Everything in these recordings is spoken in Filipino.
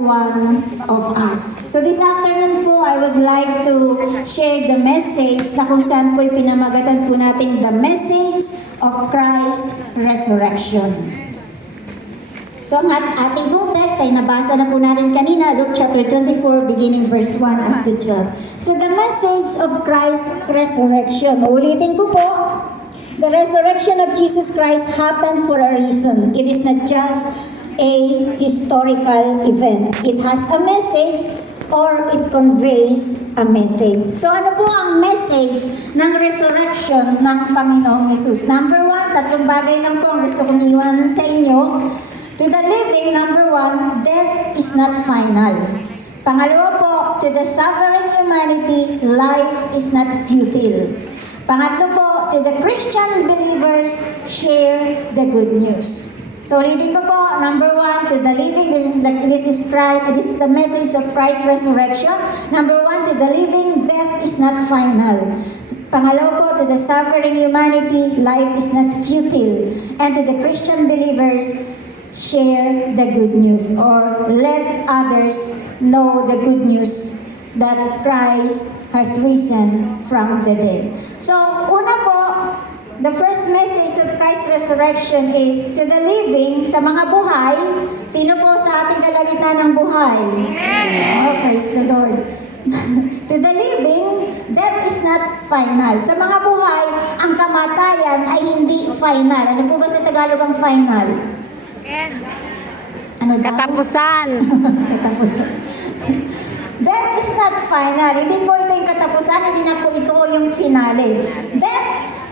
one of us. So this afternoon po, I would like to share the message na kung saan po pinamagatan po natin the message of Christ Resurrection. So ang ating pong text ay nabasa na po natin kanina, Luke chapter 24, beginning verse 1 up to 12. So the message of Christ Resurrection. Ulitin ko po, the resurrection of Jesus Christ happened for a reason. It is not just a historical event. It has a message or it conveys a message. So ano po ang message ng resurrection ng Panginoong Yesus? Number one, tatlong bagay lang po ang gusto kong iwanan sa inyo. To the living, number one, death is not final. Pangalawa po, to the suffering humanity, life is not futile. Pangatlo po, to the Christian believers, share the good news. So reading ko po, number one, to the living, this is the message of Christ's resurrection. Number one, to the living, death is not final. Pangalawa po, to the suffering humanity, life is not futile. And to the Christian believers, share the good news or let others know the good news that Christ has risen from the dead. So, una po, the first message of Christ's resurrection is to the living, sa mga buhay. Sino po sa ating kalagitnaan ng buhay? Oh, praise the Lord. To the living, death is not final. Sa mga buhay, ang kamatayan ay hindi final. Ano po ba sa Tagalog ang final? Ano daw? Katapusan. Katapusan. Death is not final. Hindi po ito yung katapusan, hindi na po ito yung finale. Death,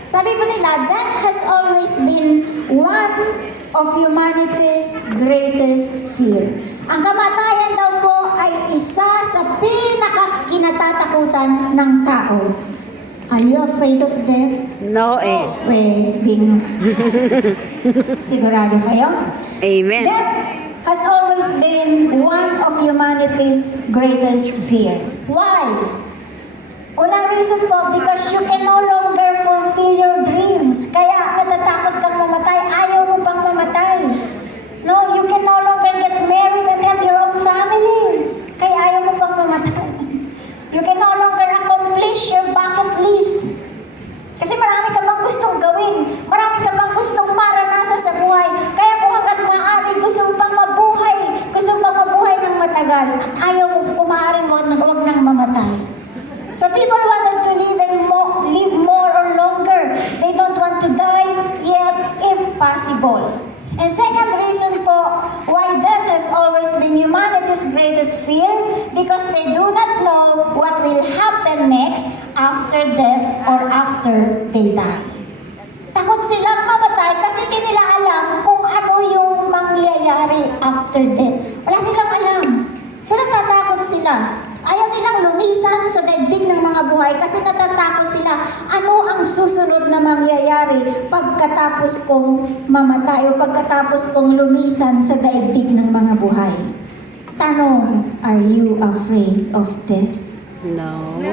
sabi po nila, death has always been one of humanity's greatest fear. Ang kamatayan daw po ay isa sa pinakakinatatakutan ng tao. Are you afraid of death? No eh. Pwedeng. Sigurado kayo? Amen. Death has always been one of humanity's greatest fear. Why? Unang reason po, because you can no longer fulfill your dreams. Kaya natatakot kang mamatay, ayaw mo pang mamatay. No, you can no longer get married and have your own family. Kaya ayaw mo pang mamatay. You can no longer accomplish your bucket list. Kasi marami ka bang gustong gawin. Marami ka bang gustong maranasan sa buhay. Kaya kung hanggat maaari, gusto pang mabuhay. Gusto pang mabuhay ng matagal. At ayaw mo kung maaari mo, huwag nang mamatay. So people wanted to live more or longer. They don't want to die yet, if possible. And second reason po, why death has always been humanity's greatest fear, because they do not know what will happen next after death or after they die. Takot silang mamatay kasi hindi nila alam kung ano yung mangyayari after death. Wala silang alam. So natatakot sila. Ayaw nilang lumisan sa daigdig ng mga buhay kasi natatakot sila ano ang susunod na mangyayari pagkatapos kong mamatay o pagkatapos kong lumisan sa daigdig ng mga buhay. Tanong, are you afraid of death? No.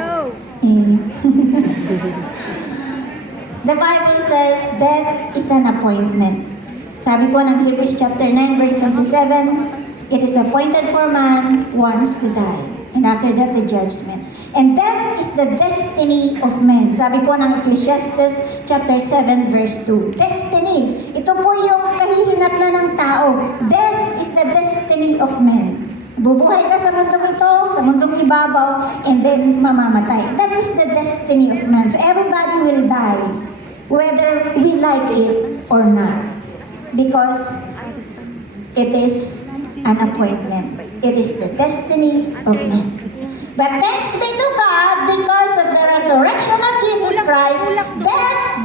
The Bible says death is an appointment. Sabi po ng Hebrews chapter 9 verse 27, it is appointed for man once to die. And after that, the judgment. And death is the destiny of men. Sabi po ng Ecclesiastes chapter 7 verse 2. Destiny. Ito po yung kahihinatnan ng tao. Death is the destiny of men. Bubuhay ka sa mundong ito, sa mundong ibabaw, and then mamamatay. That is the destiny of man. So everybody will die, whether we like it or not. Because it is an appointment. It is the destiny of men. But thanks be to God, because of the resurrection of Jesus Christ, death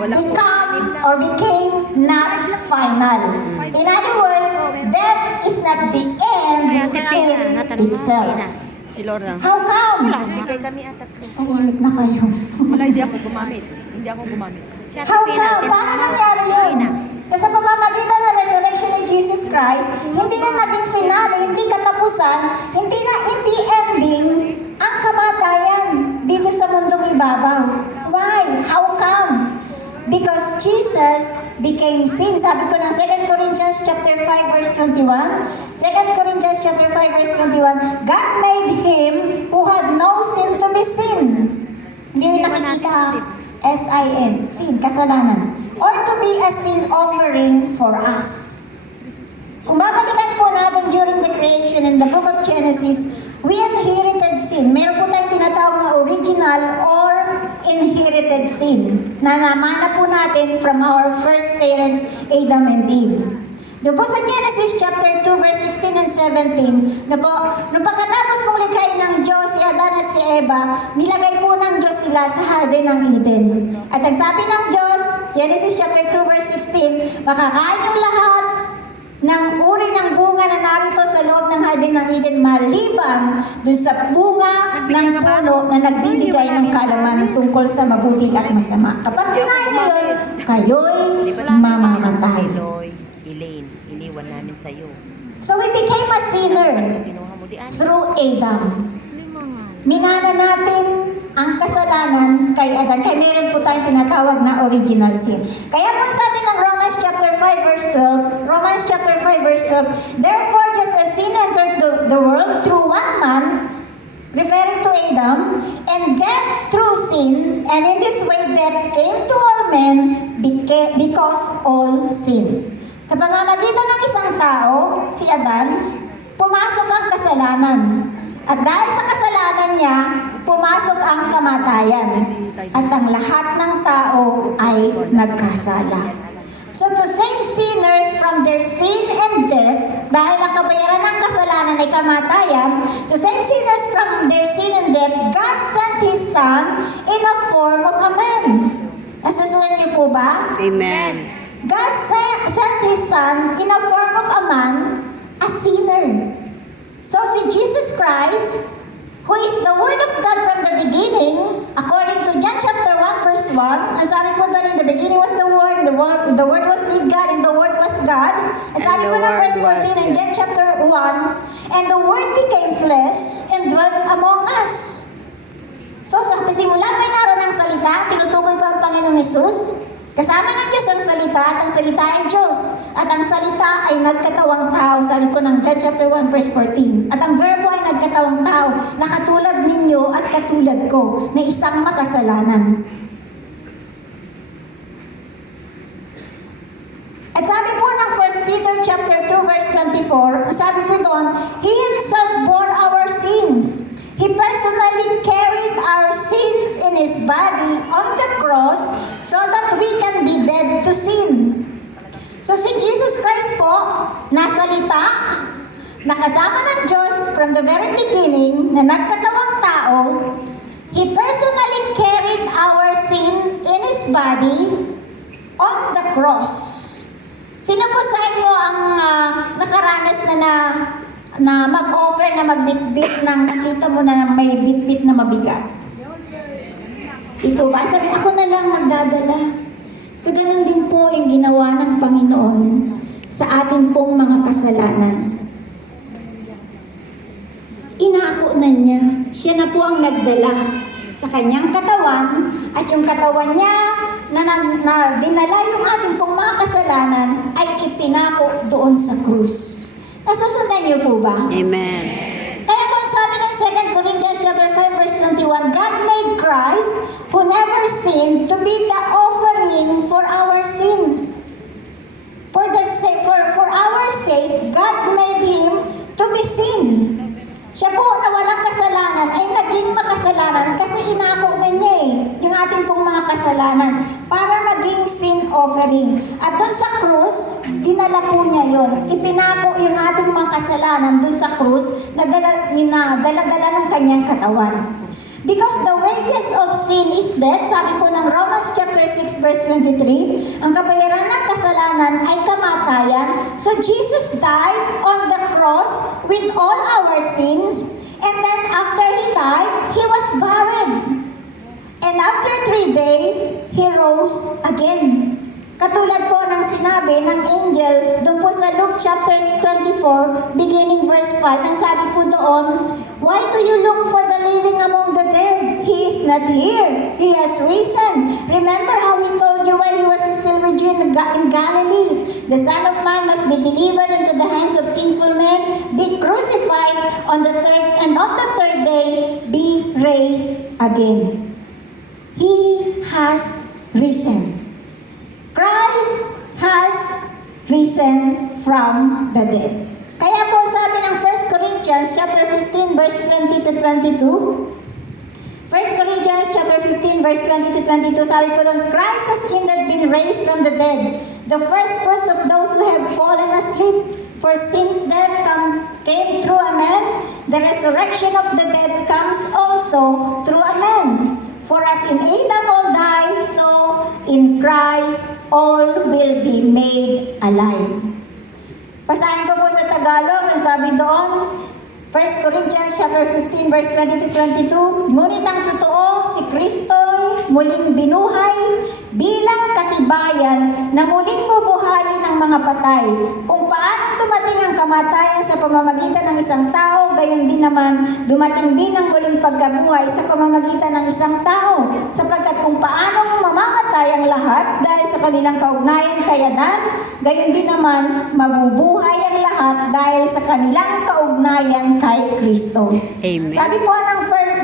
became not final. In other words, death is not the end in itself. How come? Tahimik na kayo. Wala, hindi ako gumamit. How come? Paano nangyari yun? Kasi sa pamamagitan ng resurrection ni Jesus Christ, hindi na naging finale, hindi katapusan, hindi ending ang kamatayan dito sa mundong ibabaw. Why? How come? Because Jesus became sin. Sabi po ng 2 Corinthians chapter 5 verse 21. 2 Corinthians chapter 5 verse 21. God made him who had no sin to be sin. Hindi yung nakikita S-I-N, sin, kasalanan. Or to be a sin offering for us. Kung babalikan po natin during the creation in the book of Genesis, we inherited sin. Meron po tayong tinatawag na original or inherited sin na namana po natin from our first parents, Adam and Eve. Doon po sa Genesis chapter 2 verse 16 and 17, nung pagkatapos pong likhain ng Diyos si Adan at si Eva, nilagay po ng Diyos sila sa Garden ng Eden. At ang sabi ng Diyos, Genesis chapter 2 verse 16, makakain yung lahat ng uri ng bunga na narito sa loob ng Garden ng Eden maliban dun sa bunga ng puno na nagbibigay ng kaalaman tungkol sa mabuti at masama. Kapag kinain niyo yun, kayo'y mamamatay. Elaine, iniwan namin sa'yo. So we became a sinner Kinuha mo di ano? through Adam. Minana natin ang kasalanan kay Adan. Kaya meron po tayong tinatawag na original sin. Kaya po sabi ng Romans chapter 5 verse 12, Romans chapter 5 verse 12, therefore just as sin entered the world through one man, referring to Adam, and death through sin, and in this way death came to all men because all sin. Sa pamamagitan ng isang tao, si Adan, pumasok ang kasalanan. At dahil sa kasalanan niya, pumasok ang kamatayan. At ang lahat ng tao ay nagkasala. So to save sinners from their sin and death, dahil ang kabayaran ng kasalanan ay kamatayan, to save sinners from their sin and death, God sent His Son in a form of a man. Nasusunod niyo po ba? Amen. God sent His Son in a form of a man, a sinner. So si Jesus Christ, who is the Word of God from the beginning, according to John chapter 1 verse 1, ang sabi po doon, in the beginning was the Word was with God, and the Word was God. Ang sabi po ng verse 14 in John chapter 1, and the Word became flesh and dwelt among us. So sa simula may naroon ng salita, tinutukoy pa ang Panginoong Hesus. Kasama ng Diyos ang salita at ang salita ay Diyos. At ang salita ay nagkatawang tao, sabi po ng John chapter 1 verse 14. At ang verbo ay nagkatawang tao na katulad ninyo at katulad ko na isang makasalanan. At sabi po ng 1 Peter chapter 2 verse 24, sabi po doon, He Himself bore our sins. He personally carried our sins in His body on the cross so that we can be dead to sin. So si Jesus Christ po, nasalita, nakasama ng Diyos from the very beginning, na nagkatawang tao, He personally carried our sin in His body on the cross. Sino po sa inyo ang nakaranas na mag-offer na magbitbit ng nakita mo na may bitbit na mabigat? Ikaw ba? Sabi, ako na lang magdadala. So, ganun din po yung ginawa ng Panginoon sa atin pong mga kasalanan. Inako na niya. Siya na po ang nagdala sa kanyang katawan at yung katawan niya na dinala yung ating pong mga kasalanan ay ipinako doon sa krus. Nasusundan niyo po ba? Amen. Kaya kung sabi ng 2 Corinthians chapter 5 verse 21, God made Christ who never sinned to be the offering for our sins. For our sake, God made Him to be sin. Siya po na walang kasalanan ay naging makasalanan kasi inako na niya yung ating pong mga kasalanan para maging sin offering. At doon sa krus, dinala po niya yon. Ipinako yung ating mga kasalanan doon sa krus na dala-dala ng kanyang katawan. Because the wages of sin is death, sabi po ng Romans chapter 6 verse 23, ang kabayaran ng kasalanan ay kamatayan. So Jesus died on the cross with all our sins, and then after He died, He was buried. And after 3 days, He rose again. Katulad po ng sinabi ng angel doon po sa Luke chapter 24, beginning verse 5, ang sabi po doon, why do you look for the living among the dead? He is not here. He has risen. Remember how He told told you while he was still with you in Galilee. The Son of Man must be delivered into the hands of sinful men, be crucified on the third, and on the third day be raised again. He has risen. Christ has risen from the dead. Kaya po sabi ng 1 Corinthians chapter 15 verse 20 to 22, 1 Corinthians chapter 15 verse 20 to 22, sabi po doon, Christ has indeed been raised from the dead, the first fruits of those who have fallen asleep. For since death came through a man, the resurrection of the dead comes also through a man. For as in Adam all die, so in Christ all will be made alive. Basahin ko po sa Tagalog, ang sabi doon, 1 Corinthians chapter 15 verse 20 to 22, ngunit ang totoo, si Kristo muling binuhay bilang katibayan na muling bubuhayin ng mga patay. Kung paano dumating ang kamatayan sa pamamagitan ng isang tao, gayon din naman dumating din ang muling pagkabuhay sa pamamagitan ng isang tao. Sapagkat kung paano mamamatay ang lahat dahil sa kanilang kaugnayan kay Adan, gayon din naman mabubuhay ang lahat dahil sa kanilang kaugnayan kay Kristo. Amen. Sabi po ng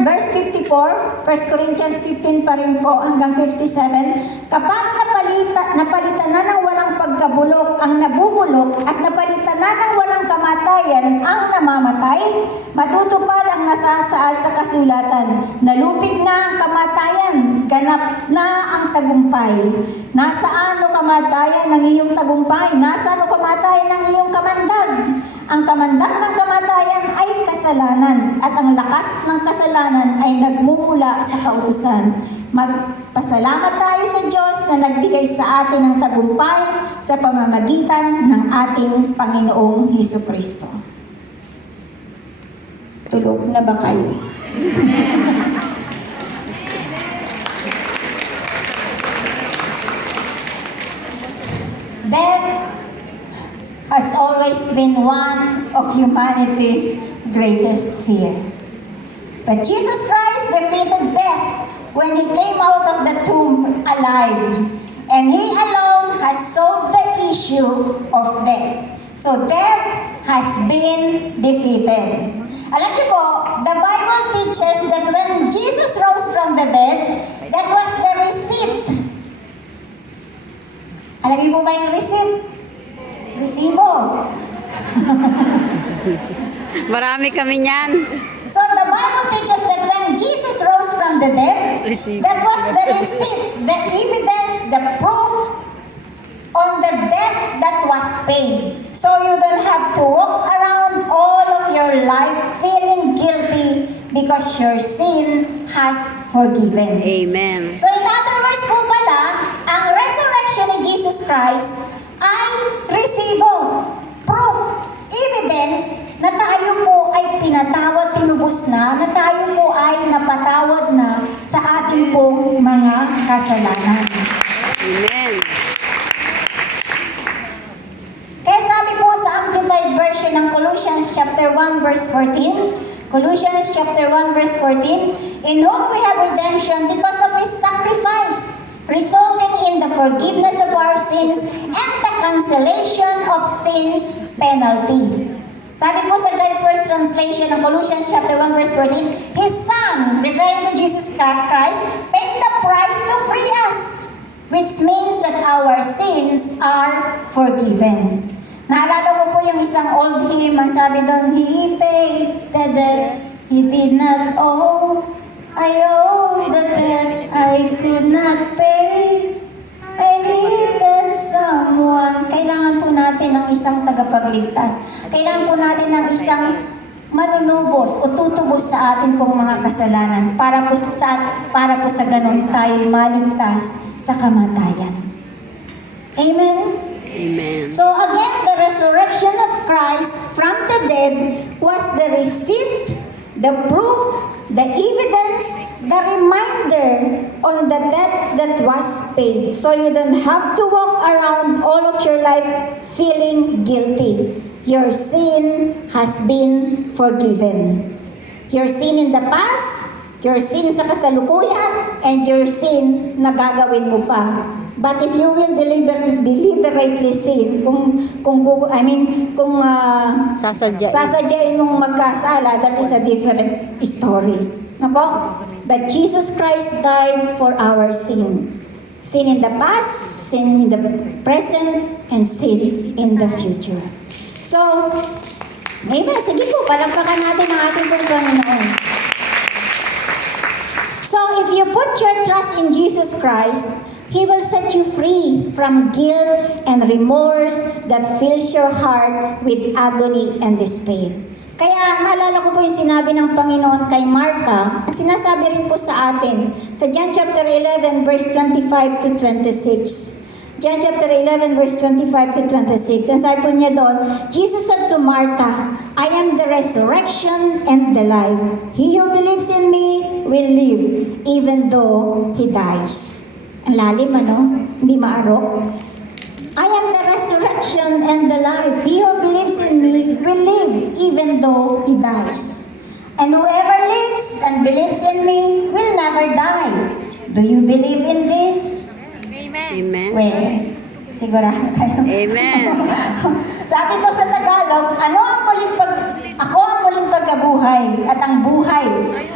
verse 54, 1 Corinthians 15 pa rin po hanggang 57, kapag napalitan na ng walang pagkabulok ang nabubulok at napalitan na ng walang kamatayan ang namamatay, matutupad ang nasasaad sa kasulatan. Nalupig na ang kamatayan, ganap na ang tagumpay. Nasaan o kamatayan ng iyong tagumpay? Nasaan o kamatayan ng iyong kamandag? Ang kamandag ng kamatayan ay kasalanan at ang lakas ng kasalanan ay nagmumula sa kautusan. Magpasalamat tayo sa Diyos na nagbigay sa atin ng tagumpay sa pamamagitan ng ating Panginoong Hesukristo. Tulog na ba kayo? Death has always been one of humanity's greatest fear. But Jesus Christ defeated death when He came out of the tomb alive. And He alone has solved the issue of death. So death has been defeated. Alam niyo po, the Bible teaches that when Jesus rose from the dead, that was the receipt. Alam niyo po ba yung receipt? Resibo. Marami kami niyan. So the Bible teaches that when Jesus rose from the dead, that was the receipt, the evidence, the proof on the debt that was paid. So you don't have to walk around all of your life feeling guilty because your sin has forgiven. Amen. So in other words po pala, ang resurrection ni Jesus Christ ay resibo, proof, evidence na tayo po ay tinatawad, tinubos na tayo po ay napatawad na sa ating pong mga kasalanan. Amen. Kaya sabi po sa Amplified Version ng Colossians chapter 1 verse 14, Colossians chapter 1 verse 14, in whom we have redemption because of His sacrifice, resulting in the forgiveness of our sins and the cancellation of sins penalty. Sabi po sa God's Word translation ng Colossians chapter 1 verse 14, His Son, referring to Jesus Christ, paid the price to free us, which means that our sins are forgiven. Naalala ko po yung isang old hymn, ang sabi doon, He paid the debt He did not owe. I owed the debt I could not pay. I needed someone. Kailangan po natin ng isang tagapagligtas. Kailangan po natin ng isang manunubos o tutubos sa atin pong mga kasalanan para po sa ganun tayo maligtas sa kamatayan. Amen? Amen. So again, the resurrection of Christ from the dead was the receipt, the proof, the evidence, the reminder on the debt that was paid. So you don't have to walk around all of your life feeling guilty. Your sin has been forgiven. Your sin in the past, your sin sa kasalukuyan, and your sin na gagawin mo pa But if you will deliberately sin, sasadyain mong magkasala, that is a different story. No po? But Jesus Christ died for our sin. Sin in the past, sin in the present, and sin in the future. So, amen. Sige po, palampakan natin ang ating pong Panginoon. So, if you put your trust in Jesus Christ, He will set you free from guilt and remorse that fills your heart with agony and despair. Kaya naalala ko po yung sinabi ng Panginoon kay Martha, at sinasabi rin po sa atin sa John chapter 11 verse 25 to 26. John chapter 11 verse 25 to 26. Ang sabi po niya doon, Jesus said to Martha, I am the resurrection and the life. He who believes in me will live even though he dies. Ang lalim, ano? Hindi maarok. I am the resurrection and the life. He who believes in me will live even though he dies. And whoever lives and believes in me will never die. Do you believe in this? Amen. Well, sigurado kayo. Amen. Sabi ko sa Tagalog, ako ang muling pagkabuhay at ang buhay.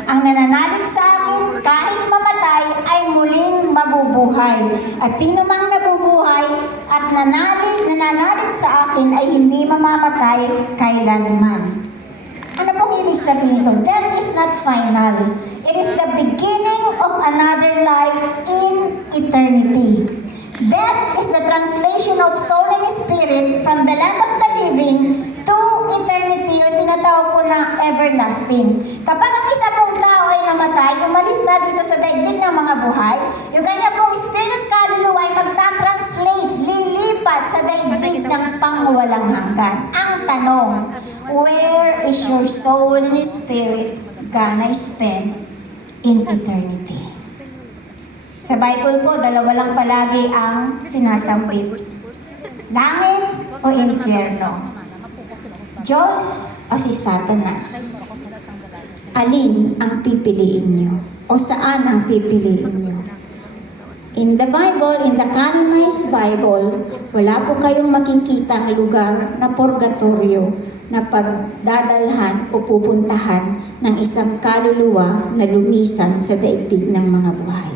Ang nananalig sa akin, kahit mamatay, ay muling mabubuhay. At sino mang nabubuhay at nananalig sa akin ay hindi mamamatay kailanman. Ano pong ibig sabihin nito? Death is not final. It is the beginning of another life in eternity. Death is the translation of soul and spirit from the land of the living to eternity o tinatawag po na everlasting. Kapag ang isa pong tao ay namatay, umalis na dito sa daigdig ng mga buhay, yung kanya pong spirit kaluluwa ay magta-translate, lilipat sa daigdig ng pangwalang hanggan. Ang tanong, where is your soul and spirit gonna spend in eternity? Sa Bible po, dalawa lang palagi ang sinasambit. Langit o impyerno? Diyos o si Satanas? Alin ang pipiliin nyo? O saan ang pipiliin nyo? In the Bible, in the canonized Bible, wala po kayong makikitang lugar na purgatorio na pagdadalhan o pupuntahan ng isang kaluluwa na lumisan sa daigdig ng mga buhay.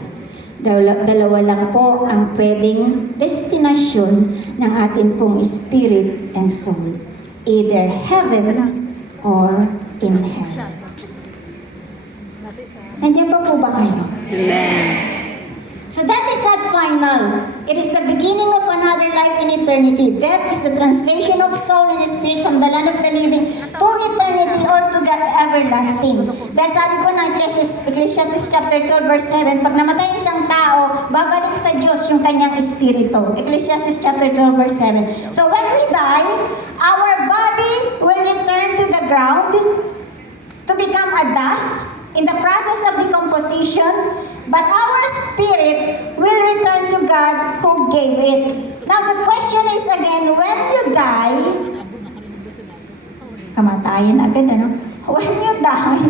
Dalawa lang po ang pwedeng destinasyon ng ating pong spirit and soul. Either heaven or in hell. Nandiyan pa po ba kayo? Amen. So that is not final. It is the beginning of another life in eternity. That is the translation of soul and spirit from the land of the living to eternity or to the everlasting. Dahil sabi po ng Ecclesiastes chapter 12 verse 7, pag namatay isang tao, babalik sa Diyos yung kanyang espiritu. Ecclesiastes chapter 12 verse 7. So when we die, our body will return to the ground to become a dust in the process of decomposition, but our spirit will return to God who gave it. Now the question is again, when you die, kamatayan agad, ano? When you die,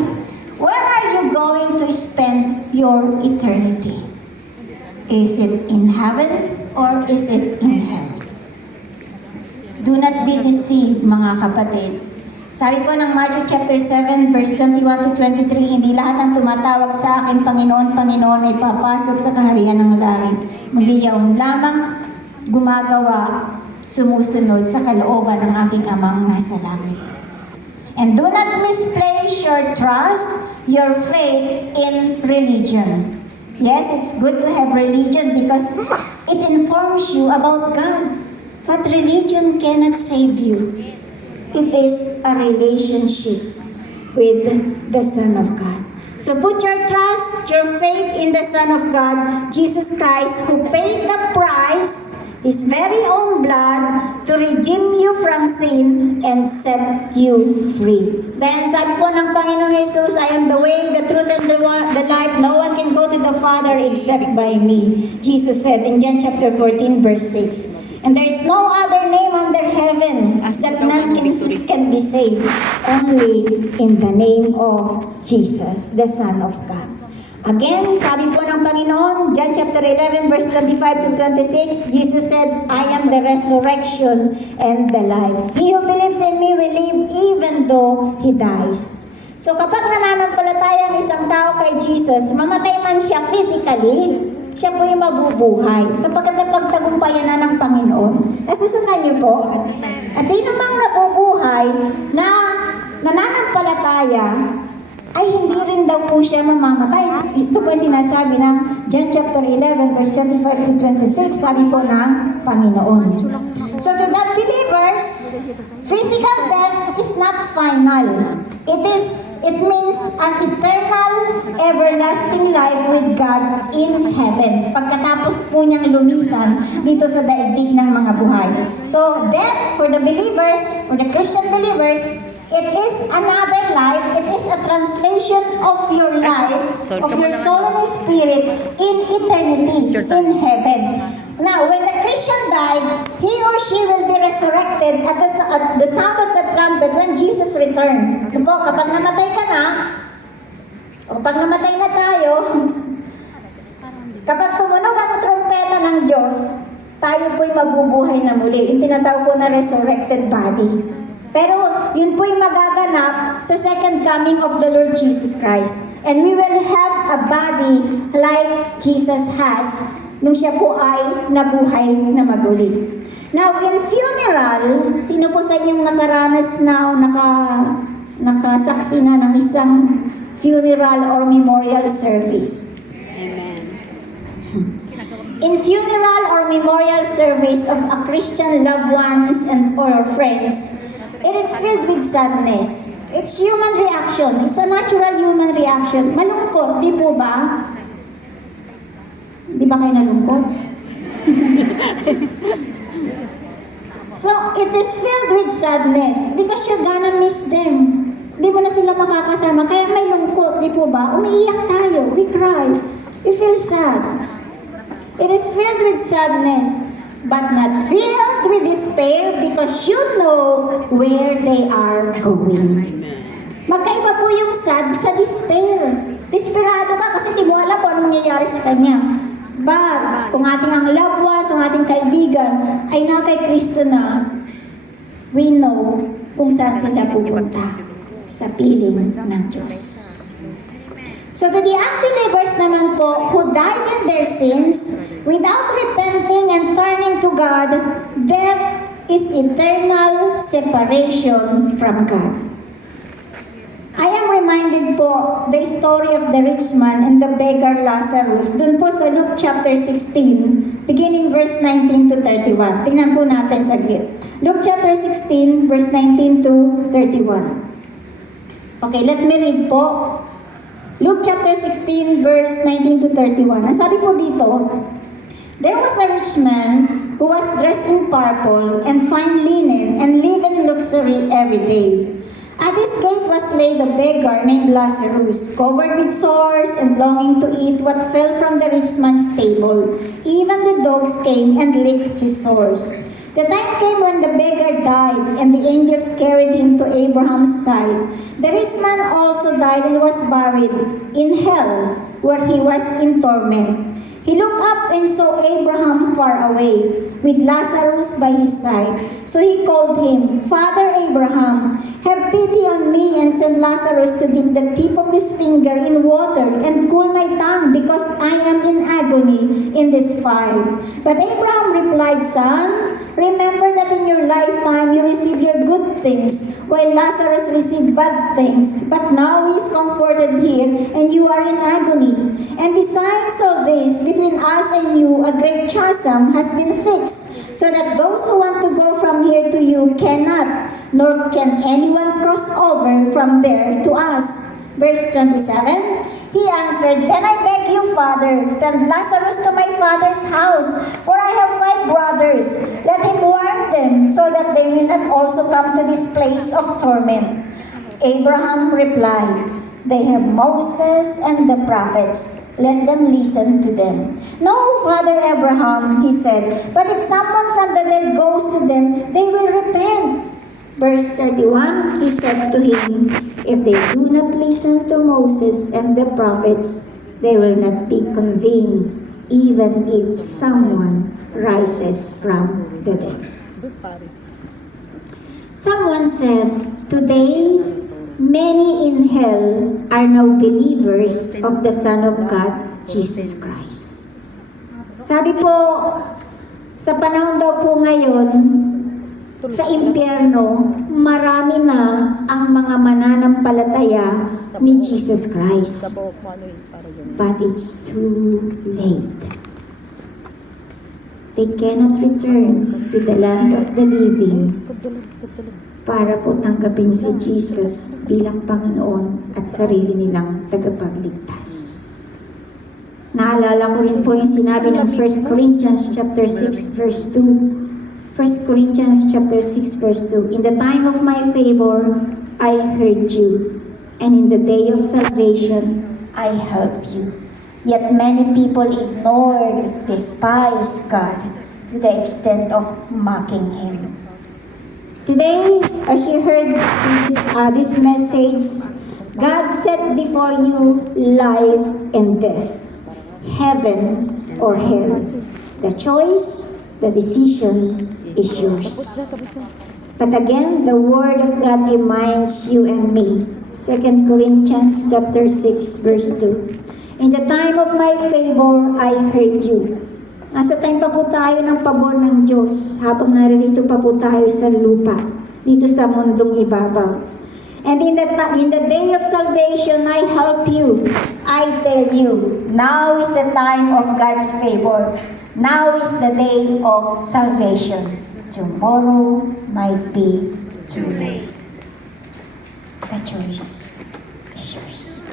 where are you going to spend your eternity? Is it in heaven or is it in hell? Do not be deceived, mga kapatid. Sabi po ng Matthew chapter 7 verse 21 to 23, hindi lahat ng tumatawag sa akin, Panginoon, Panginoon, ay papasok sa kaharian ng langit. Hindi yaon lamang gumagawa, sumusunod sa kalooban ng aking amang nasa langit. And do not misplace your trust, your faith in religion. Yes, it's good to have religion because it informs you about God. But religion cannot save you. It is a relationship with the Son of God. So put your trust, your faith in the Son of God, Jesus Christ, who paid the price, His very own blood, to redeem you from sin and set you free. Then sabi po ng Panginoong Jesus, I am the way, the truth, and the life. No one can go to the Father except by me. Jesus said in John chapter 14 verse 6. And there is no other name under heaven that man can be saved, only in the name of Jesus, the Son of God. Again, sabi po ng Panginoon, John chapter 11, verse 25 to 26, Jesus said, I am the resurrection and the life. He who believes in me will live even though he dies. So kapag nananampalataya ang isang tao kay Jesus, mamatay man siya physically, siya po yung mabubuhay. Sapagkat napagtagumpayan na ng Panginoon. Nasusundan niyo po? At sino mang nabubuhay na nananampalataya, ay hindi rin daw po siya mamamatay. Ito po sinasabi ng John chapter 11 verse 25 to 26, sabi po ng Panginoon. So to that believers, physical death is not final. It means an eternal, everlasting life with God in heaven. Pagkatapos po niyang lumisan dito sa daigdig ng mga buhay. So death for the believers, for the Christian believers, it is another life. It is a translation of your life, of your soul and spirit in eternity, in heaven. Now, when the Christian died, he or she will be resurrected at the sound of the trumpet when Jesus returned. Ano po, kapag namatay ka na, o kapag namatay na tayo, kapag tumunog ang trumpeta ng Diyos, tayo po'y mabubuhay na muli. Yung tinatawag po na resurrected body. Pero yun po'y magaganap sa second coming of the Lord Jesus Christ. And we will have a body like Jesus has nung siya po ay nabuhay na maguli. Now, in funeral, sino po sa inyong nakaranas na o nakasaksi na ng isang funeral or memorial service? Amen. In funeral or memorial service of a Christian loved ones and or friends, it is filled with sadness. It's human reaction. It's a natural human reaction. Malungkot, di po ba? Di ba kayo nalungkot? So, it is filled with sadness because you're gonna miss them. Di mo na sila makakasama. Kaya may lungkot, di po ba? Umiiyak tayo. We cry. We feel sad. It is filled with sadness, but not filled with despair because you know where they are going. Magkaiba po yung sad sa despair. Desperado ka kasi di mo alam kung anong mangyayari sa kanya. But, kung ating ang loved ones, ang ating kaibigan, ay na kay Kristo na, we know kung saan sila pupunta sa piling ng Diyos. So to the unbelievers naman po, who died in their sins, without repenting and turning to God, death is eternal separation from God. I am reminded po the story of the rich man and the beggar Lazarus. Dun po sa Luke chapter 16, beginning verse 19 to 31. Tingnan po natin saglit. Luke chapter 16, verse 19 to 31. Okay, let me read po. Luke chapter 16, verse 19 to 31. Ang sabi po dito, there was a rich man who was dressed in purple and fine linen and lived in luxury every day. At his gate was laid a beggar named Lazarus, covered with sores and longing to eat what fell from the rich man's table. Even the dogs came and licked his sores. The time came when the beggar died, and the angels carried him to Abraham's side. The rich man also died and was buried in hell, where he was in torment. He looked up and saw Abraham far away, with Lazarus by his side. So he called him, Father Abraham, have pity on me and send Lazarus to dip the tip of his finger in water and cool my tongue, because I am in agony in this fire. But Abraham replied, Son, remember that in your lifetime you received your good things, while Lazarus received bad things. But now he is comforted here, and you are in agony. And besides all this, between us and you, a great chasm has been fixed, so that those who want to go from here to you cannot, nor can anyone cross over from there to us. Verse 27, he answered, Then I beg you, Father, send Lazarus to my father's house, for I have 5 brothers. Let him warn them, so that they will not also come to this place of torment. Abraham replied, They have Moses and the prophets. Let them listen to them. No, Father Abraham, he said, but if someone from the dead goes to them, they will repent. Verse 31, he said to him, If they do not listen to Moses and the prophets, they will not be convinced even if someone rises from the dead. Someone said, today, many in hell are now believers of the Son of God, Jesus Christ. Sabi po, sa panahon daw po ngayon, sa impyerno, marami na ang mga mananampalataya ni Jesus Christ. But it's too late. They cannot return to the land of the living para po tanggapin si Jesus bilang Panginoon at sarili nilang tagapagligtas. Naalala ko rin po yung sinabi ng 1 Corinthians chapter 6 verse 2. 1 Corinthians chapter 6 verse 2. In the time of my favor, I heard you, and in the day of salvation, I helped you. Yet many people ignored, despised God to the extent of mocking Him. Today, as you heard this message, God set before you life and death, heaven or hell. The choice, the decision is yours. But again, the Word of God reminds you and me. 2 Corinthians chapter 6 verse 2. In the time of my favor, I heard you. Nasa time pa po tayo ng pabor ng Diyos habang naririto pa po tayo sa lupa, dito sa mundong ibabaw. And in the day of salvation, I help you. I tell you, now is the time of God's favor. Now is the day of salvation. Tomorrow might be too late. The choice is yours.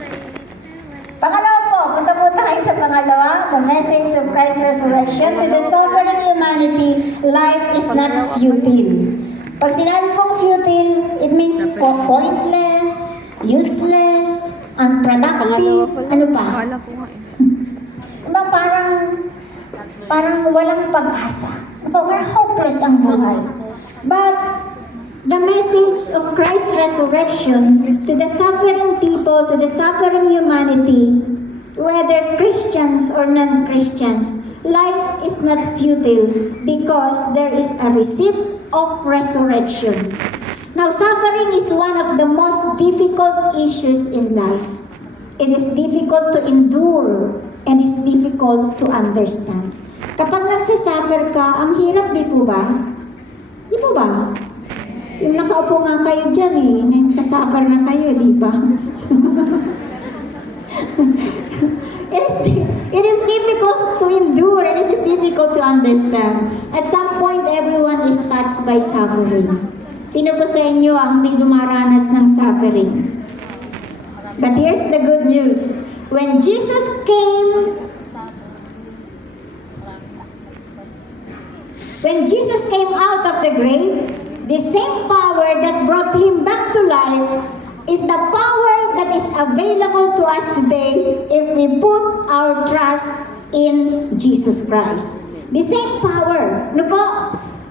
Pangalawa po, punta po tayo sa pangalawa, the message of Christ's resurrection. To the suffering humanity, life is not futile. Pag sinabi pong futile, it means pointless, useless, unproductive, ano pa? Diba, parang walang pag-asa. Diba, parang hopeless ang buhay. But the message of Christ's resurrection to the suffering people, to the suffering humanity, whether Christians or non-Christians, life is not futile because there is a receipt of resurrection. Now, suffering is one of the most difficult issues in life. It is difficult to endure and it's difficult to understand. Kapag nagsasuffer ka, ang hirap, di po ba? Di po ba? Yung nakaupo nga kayo dyan nagsasuffer na kayo, di ba? It is difficult to endure and it is difficult to understand. At some point, everyone is touched by suffering. Sino po sa inyo ang hindi dumaranas ng suffering? But here's the good news. When Jesus came out of the grave, the same power that brought him back to life is the power that is available to us today if we put our trust in Jesus Christ. The same power. Ano po?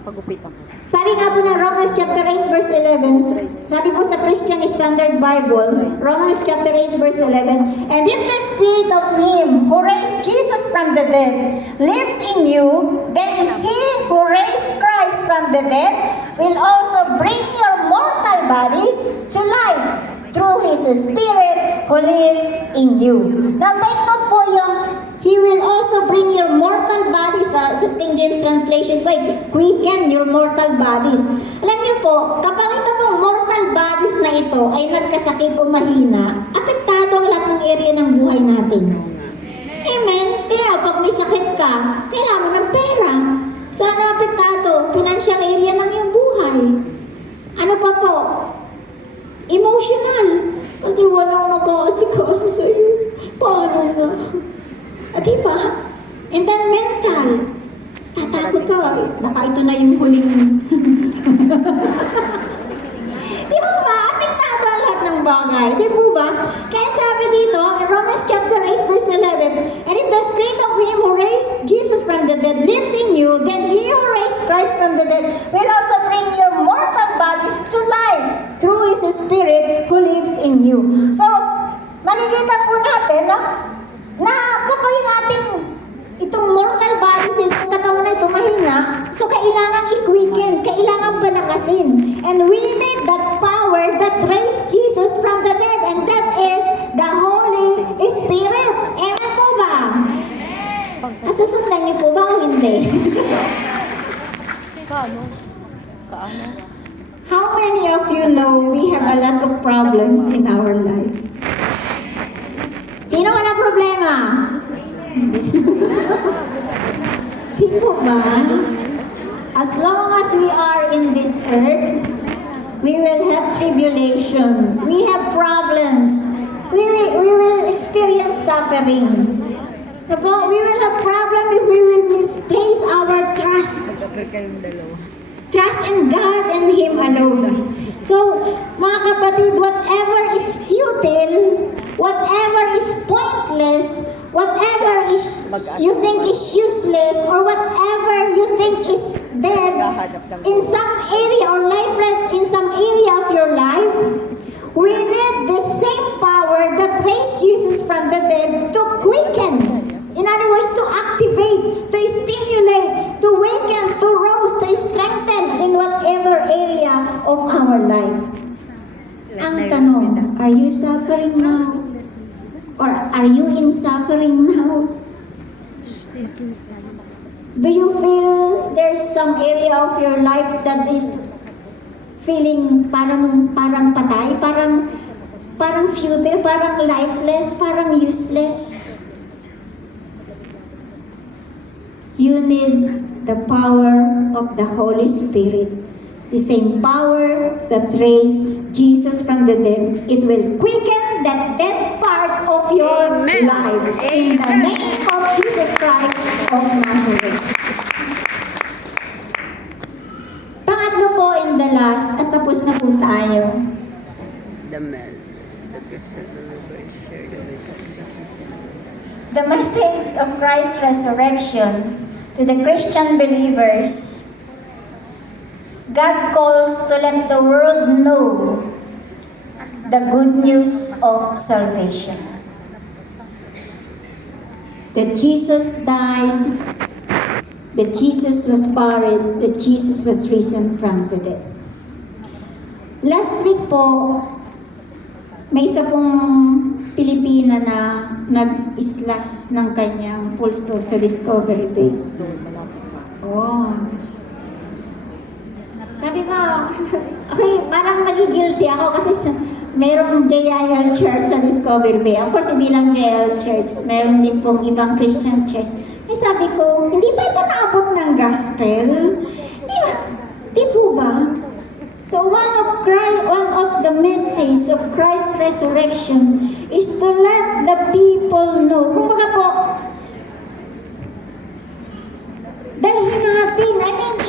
Pagupit ako. Sabi nga po ng Romans chapter 8 verse 11, sabi po sa Christian Standard Bible, Romans chapter 8 verse 11, and if the spirit of him who raised Jesus from the dead lives in you, then he who raised Christ from the dead will also bring your mortal bodies to life through his spirit who lives in you. Now take note po yung he will also bring your mortal bodies, sa King James translation po, quicken your mortal bodies. Alam niyo po, kapag ito pong mortal bodies na ito ay nagkasakit o mahina, apektado ang lahat ng area ng buhay natin. Amen? Kaya pag may sakit ka, kailangan mo ng pera. Sana apektado, financial area ng iyong buhay. Ano pa po? Emotional. Kasi walang nag-aasikaso sa'yo. Paano na? At diba? And then mental. Tatakot ka. Baka ito na yung huling... Di ba ba? Apektado ang lahat ng bagay. Di po ba? Kaya sabi dito, in Romans chapter 8 verse 11, and if the spirit of him who raised Jesus from the dead lives in you, then he who raised Christ from the dead will also bring your mortal bodies to life through his spirit who lives in you. So, makikita po natin, no? na kapag yung ating itong mortal bodies, itong katawan na ito mahina, so kailangan i-quicken, kailangan palakasin. And we need that power that raised Jesus from the dead, and that is the Holy Spirit. Amen po ba? Nasusundan niyo po ba o hindi? Kaano? How many of you know we have a lot of problems in our life? Sino walang problema? Di po ba? As long as we are in this earth, we will have tribulation. We have problems. We will experience suffering. Diba? We will have problem if we will misplace our trust. Trust in God and Him alone. So, mga kapatid, whatever is futile, whatever is pointless, whatever is you think is useless, or whatever you think is dead in some area or lifeless in some area of your life, we need the same power that raised Jesus from the dead to quicken. In other words, to activate, to stimulate, to waken, to rouse, to strengthen in whatever area of our life. Ang tanong, are you suffering now? Or are you in suffering now? Do you feel there's some area of your life that is feeling parang patay, parang futile, parang lifeless, parang useless? You need the power of the Holy Spirit. The same power that raised Jesus from the dead. It will quicken that dead part of your Amen. life. In the name of Jesus Christ of Nazareth. Pangatlo po in the last, at tapos na po tayo. The man. The person who will share the The message of Christ's resurrection to the Christian believers. God calls to let the world know the good news of salvation. That Jesus died, that Jesus was buried, that Jesus was risen from the dead. Last week po, may isa pong Pilipina na nag-islas ng kanyang pulso sa Discovery Bay. Oh. Sabi ko, okay, parang nagigilty ako kasi merong JIL Church sa Discovery Bay. Of course, hindi lang JIL Church, meron din pong ibang Christian church. Eh sabi ko, hindi ba ito naabot ng gospel? Di po ba? So one of the messages of Christ's resurrection is to let the people know. Kumbaga po, dalhin natin,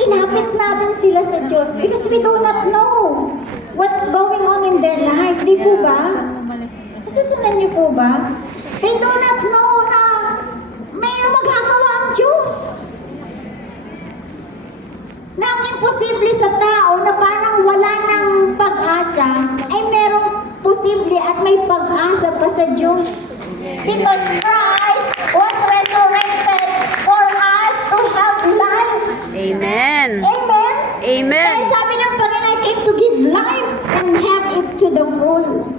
ilapit natin sila sa Diyos because we do not know what's going on in their life. Di po ba? Nasusunan niyo po ba? They do not know na may magagawa ang Diyos. Na ang imposible sa tao na parang wala ng pag-asa, ay merong posible at may pag-asa pa sa Diyos. Because Christ was resurrected for us to have life. Amen. Amen? Amen. Kaya sabi ng Panginoon, I came to give life and have it to the full.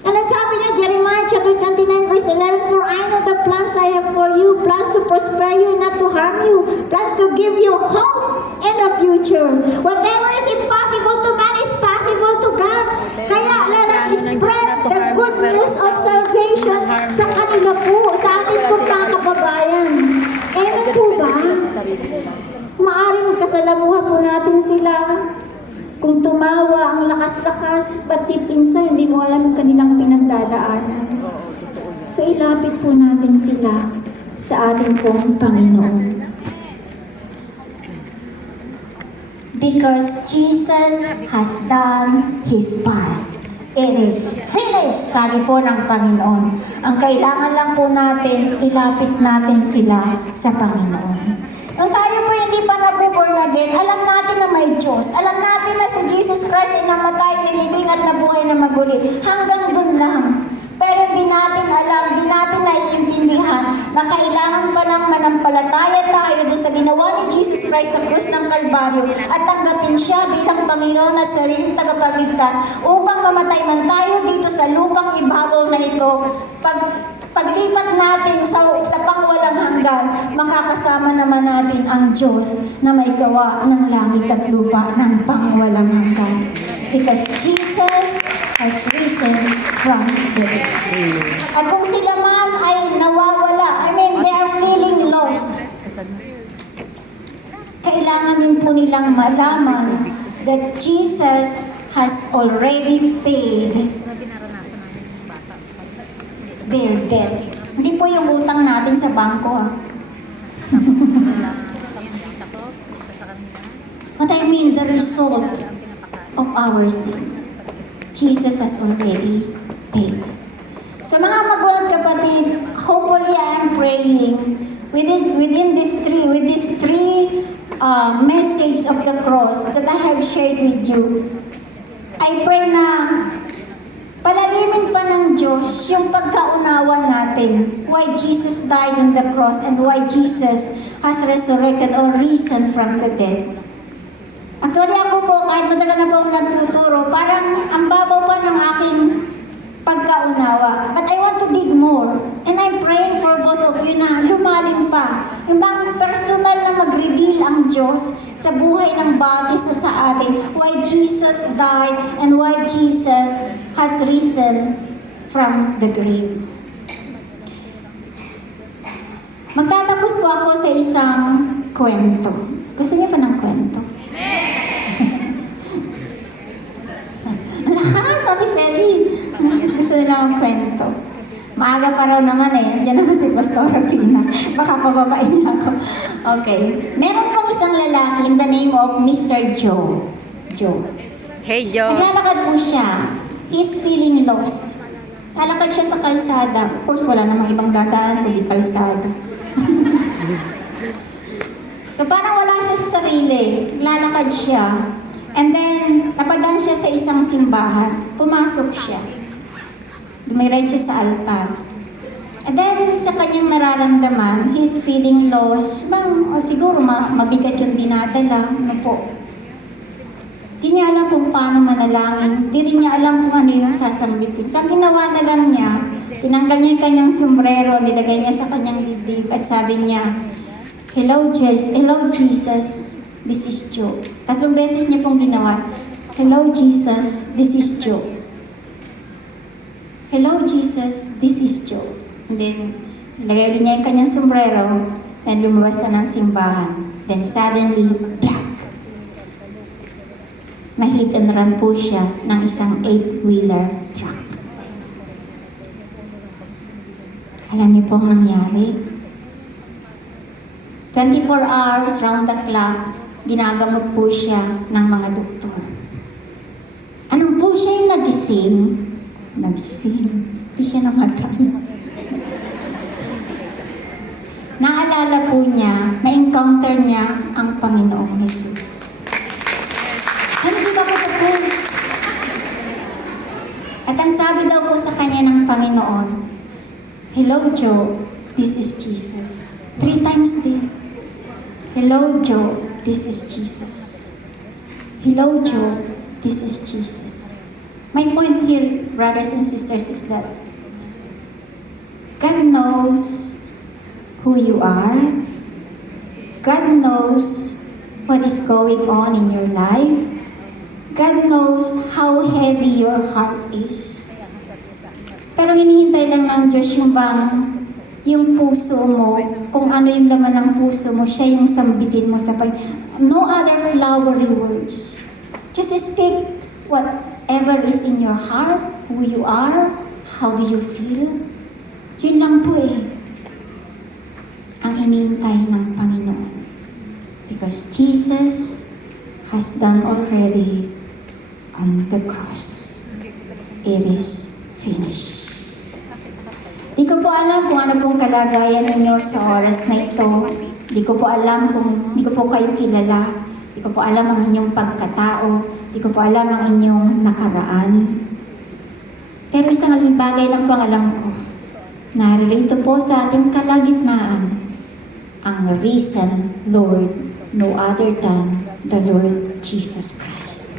Ano sabi niya, Jeremiah chapter 29 verse 11, For I know the plans I have for you, plans to prosper you and not to harm you, plans to give you hope and a future. Whatever is impossible to man is possible to God. Kaya let us spread the good news of salvation sa kanila po, sa ating pong mga kababayan. Amen po ba? Maaring kasalamuha po natin sila. Kung tumawa ang lakas-lakas, pati pinsa, hindi mo alam yung kanilang pinagdadaanan. So ilapit po natin sila sa ating pong Panginoon. Because Jesus has done His part. It is finished, sabi po ng Panginoon. Ang kailangan lang po natin, ilapit natin sila sa Panginoon. Nung tayo po hindi pa nabuborn again, alam natin na may Diyos. Alam natin na si Jesus Christ ay namatay, nilibing at nabuhay na maguli. Hanggang dun lang. Pero hindi natin alam, di natin naiintindihan na kailangan palang manampalataya tayo doon sa ginawa ni Jesus Christ sa krus ng Kalbaryo at tanggapin siya bilang Panginoon at sariling tagapagligtas upang mamatay man tayo dito sa lupang ibabaw na ito. Paglipat natin sa pangwalang hanggan, makakasama naman natin ang Diyos na may gawa ng langit at lupa ng pangwalang hanggan. Because Jesus has risen from the dead. At kung sila man ay nawawala, they are feeling lost, kailangan din po nilang malaman that Jesus has already paid their debt. Hindi po yung utang natin sa bangko. What I mean, the result of our sin, Jesus has already paid. So mga magulang kapatid, hopefully I am praying within these three message of the cross that I have shared with you. I pray na palalimin pa ng Diyos yung pagkaunawa natin why Jesus died on the cross and why Jesus has resurrected or risen from the dead. Actually ako po, kahit matagal na po akong nagtuturo, parang ang babaw pa ng aking pagkaunawa. But I want to dig more. And I'm praying for both of you na lumalim pa. Yung bang personal na mag-reveal ang Diyos sa buhay ng bawat isa sa atin. Why Jesus died and why Jesus has risen from the grave. Magtatapos po ako sa isang kwento. Gusto niyo pa ng kwento? Lakas, Ate Feli. Gusto nila ang kwento. Maaga pa raw naman Andiyan naman si Pastora Pina. Baka pababain niya ako. Okay. Meron pong isang lalaki in the name of Mr. Joe. Hey, Joe. Naglalakad po siya. He's feeling lost. Lalakad siya sa kalsada. Of course, wala namang ibang dadaan kundi kalsada. So parang wala siya sa sarili. Lalakad siya. And then, napadaan siya sa isang simbahan. Pumasok siya. Dumiretso sa altar. And then, sa kanyang nararamdaman, he's feeling lost. Siguro mabigat yung dinadala. Ano po? Di niya alam kung paano manalangin. Di rin niya alam kung ano yung sasambitin. So, ang ginawa na lang niya, tinanggal niya yung kanyang sombrero, nilagay niya sa kanyang dibdib, at sabi niya, Hello, Jesus, this is Joe. 3 beses niya pong ginawa. Hello, Jesus, this is Joe. Hello, Jesus, this is Joe. And then, nilagay rin niya yung kanyang sombrero, then lumabas na ng simbahan. Then suddenly, black. Na-hit and run po siya ng isang 8-wheeler truck. Alam niyo po ang nangyari? 24 hours round the clock, ginagamot po siya ng mga doktor. Anong po siya yung nagising? Hindi siya namatay. Naalala po niya, na-encounter niya ang Panginoong Jesus. Hindi ba po tapos? At ang sabi daw po sa kanya ng Panginoon, Hello, Joe, this is Jesus. 3 times din. Hello, Joe, this is Jesus. Hello, Joe, this is Jesus. My point here, brothers and sisters, is that God knows who you are. God knows what is going on in your life. God knows how heavy your heart is. Pero hinihintay lang ng Diyos yung puso mo, kung ano yung laman ng puso mo, siya yung sambitin mo sa No other flowery words. Just speak whatever is in your heart, who you are, how do you feel. Yun lang po ang hinihintay ng Panginoon. Because Jesus has done already on the cross. It is finished. Di ko po alam kung ano pong kalagayan ninyo sa oras na ito. Di ko po alam kung di ko po kayo kilala. Di ko po alam ang inyong pagkatao. Di ko po alam ang inyong nakaraan. Pero isang bagay lang po ang alam ko. Naririto po sa ating kalagitnaan ang risen Lord, no other than the Lord Jesus Christ.